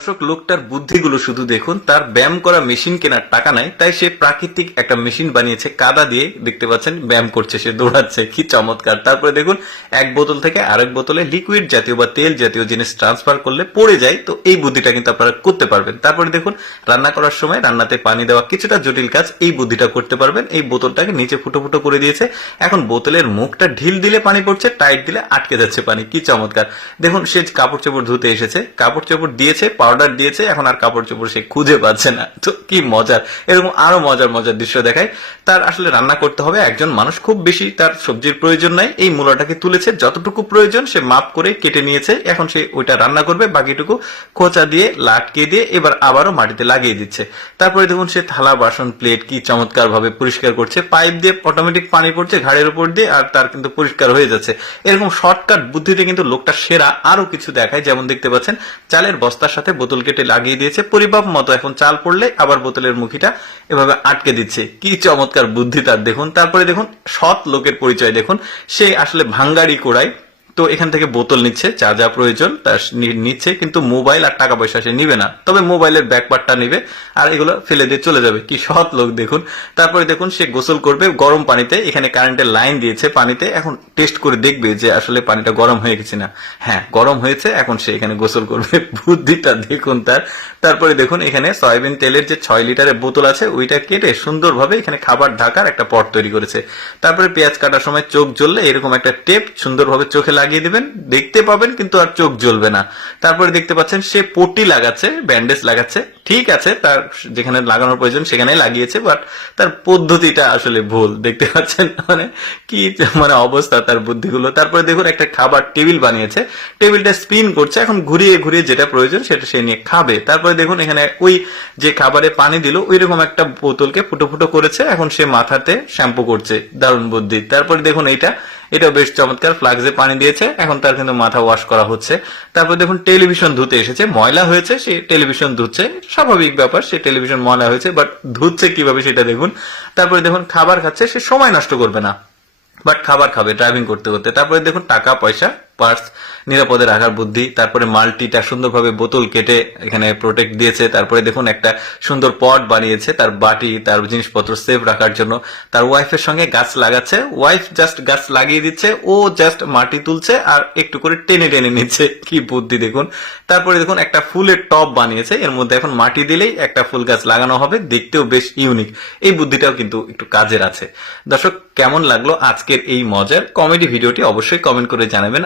দর্শক, লোকটার বুদ্ধিগুলো শুধু দেখুন, তার ব্যায়াম করা মেশিন কেনার টাকা নাই, তাই সে প্রাকৃতিক একটা মেশিন বানিয়েছে, কাদা দিয়ে দেখতে পাচ্ছেন, ব্যায়াম করছে, সে দৌড়াচ্ছে, কি চমৎকার। তারপরে দেখুন, এক বোতল থেকে আরেক বোতলে লিকুইড জাতীয় বা তেল জাতীয় জিনিস ট্রান্সফার করলে পড়ে যায়, তো এই বুদ্ধিটা কিন্তু আপনারা করতে পারবেন। তারপরে দেখুন, রান্না করার সময় রান্নাতে পানি দেওয়া কিছুটা জটিল কাজ, এই বুদ্ধিটা করতে পারবেন। এই বোতলটাকে নিচে ফুটো ফুটো করে দিয়েছে। এখন বোতলের মুখটা ঢিল দিলে পানি পড়ছে টাইট দিলে আটকে যাচ্ছে পানি, কি চমৎকার। দেখুন, সে কাপড় চোপড় ধুতে এসেছে, কাপড় চোপড় দিয়েছে পাউডার দিয়েছে, এখন আর কাপড় চোপড় সে খুঁজে পাচ্ছে না। তো কি মজার, এরকম আরও মজার মজার দৃশ্য দেখায়। তার আসলে রান্না করতে হবে, একজন মানুষ খুব বেশি তার সবজির প্রয়োজন নাই। এই মূলাটাকে তুলেছে, যতটুকু প্রয়োজন সে মাপ করে কেটে নিয়েছে। এখন সে ওইটা রান্না করবে, বাকিটুকু খোঁচা দিয়ে, লাটকে দিয়ে এবার আবারও মাটিতে লাগিয়ে দিচ্ছে। তারপরে দেখুন সে থালা, বাসন, প্লেট কি চমৎকার ভাবে পরিষ্কার করছে। পাইপ দিয়ে অটোমেটিক পানি পড়ছে ঘাড়ের উপর দিয়ে, আর তার কিন্তু পরিষ্কার হয়ে যাচ্ছে। এরকম শর্টকাট বুদ্ধিতে কিন্তু লোকটা সেরা। আরও কিছু দেখায়, যেমন দেখতে পাচ্ছেন, চালের বস্তার সাথে বোতল কেটে লাগিয়ে দিয়েছে। পরিমাপ মতো এখন চাল পড়লে আবার বোতলের মুখিটা এভাবে আটকে দিচ্ছে। কি চমৎকার বুদ্ধি তার। দেখুন, তারপরে দেখুন, সৎ লোকের পরিচয় দেখুন। সে আসলে ভাঙ্গারি কোড়ায় তো এখান থেকে বোতল নিচ্ছে, যা যা প্রয়োজন তা নিচ্ছে, কিন্তু মোবাইল আর টাকা পয়সা সে নিবে না। তবে মোবাইলের ব্যাকপার্টটা নিবে আর এগুলো ফেলে দিয়ে চলে যাবে। কি সৎ লোক দেখুন। তারপরে দেখুন সে গোসল করবে গরম পানিতে, এখানে কারেন্টের লাইন দিয়েছে পানিতে। এখন টেস্ট করে দেখবে যে আসলে পানিটা গরম হয়ে গেছে না। হ্যাঁ গরম হয়েছে, এখন সে এখানে গোসল করবে। বুদ্ধিটা দেখুন তার। তারপরে দেখুন এখানে সয়াবিন তেলের যে ছয় লিটারের বোতল আছে, ওইটা কেটে সুন্দরভাবে এখানে খাবার ঢাকার একটা পট তৈরি করেছে। তারপরে পেঁয়াজ কাটার সময় চোখ জ্বললে এরকম একটা টেপ সুন্দরভাবে চোখে লাগিয়ে দিবেন, দেখতে পাবেন, কিন্তু আর চোখ জ্বলবে না। তারপরে দেখতে পাচ্ছেন, সে পট্টি লাগাচ্ছে, ব্যান্ডেজ লাগাচ্ছে। ঠিক আছে, তার যেখানে লাগানোর প্রয়োজন সেখানে লাগিয়েছে বাট তার পদ্ধতিটা আসলে ভুল, দেখতে পাচ্ছেন? মানে কি মানে অবস্থা তার বুদ্ধিগুলো। তারপরে দেখুন, একটা খাবার টেবিল বানিয়েছে, টেবিলটা স্পিন করছে, এখন ঘুরিয়ে ঘুরিয়ে যেটা প্রয়োজন, সেটা সে নিয়ে খাবে। তারপরে দেখুন, এখানে ওই যে খাবারে পানি দিল ওই রকম একটা বোতলকে ফুটো ফুটো করেছে, এখন সে মাথাতে শ্যাম্পু করছে, দারুণ বুদ্ধি। তারপরে দেখুন, এইটা এটা বেশ চমৎকার, ফ্লাক্সে পানি দিয়েছে, এখন তার কিন্তু মাথা ওয়াশ করা হচ্ছে। তারপর দেখুন টেলিভিশন ধুতে এসেছে, ময়লা হয়েছে, সে টেলিভিশন ধুচ্ছে, স্বাভাবিক ব্যাপার, সে টেলিভিশন ময়লা হয়েছে বাট ধুচ্ছে কীভাবে সেটা দেখুন। তারপরে দেখুন, খাবার খাচ্ছে, সে সময় নষ্ট করবে না বাট খাবার খাবে ড্রাইভিং করতে করতে। তারপরে দেখুন, টাকা, পয়সা পার্স, নিরাপদে রাখার বুদ্ধি, তারপরে মাল্টিটা সুন্দরভাবে বোতল কেটে এখানে প্রোটেক্ট দিয়েছে, তারপরে দেখুন একটা সুন্দর পট বানিয়েছে, তার বাটি, তার জিনিসপত্র সেফ রাখার জন্য। তার ওয়াইফের সঙ্গে গাছ লাগাচ্ছে ওয়াইফ জাস্ট গাছ লাগিয়ে দিচ্ছে, ও জাস্ট মাটি তুলছে আর একটু করে টেনে টেনে নিচ্ছে, কি বুদ্ধি দেখুন। তারপরে দেখুন একটা ফুলের টব বানিয়েছে, এর মধ্যে এখন মাটি দিলেই একটা ফুল গাছ লাগানো হবে, দেখতেও বেশ ইউনিক এই বুদ্ধিটাও কিন্তু একটু কাজের আছে। দর্শক, কেমন লাগল আজকের এই মজার কমেডি ভিডিওটি অবশ্যই কমেন্ট করে জানাবেন।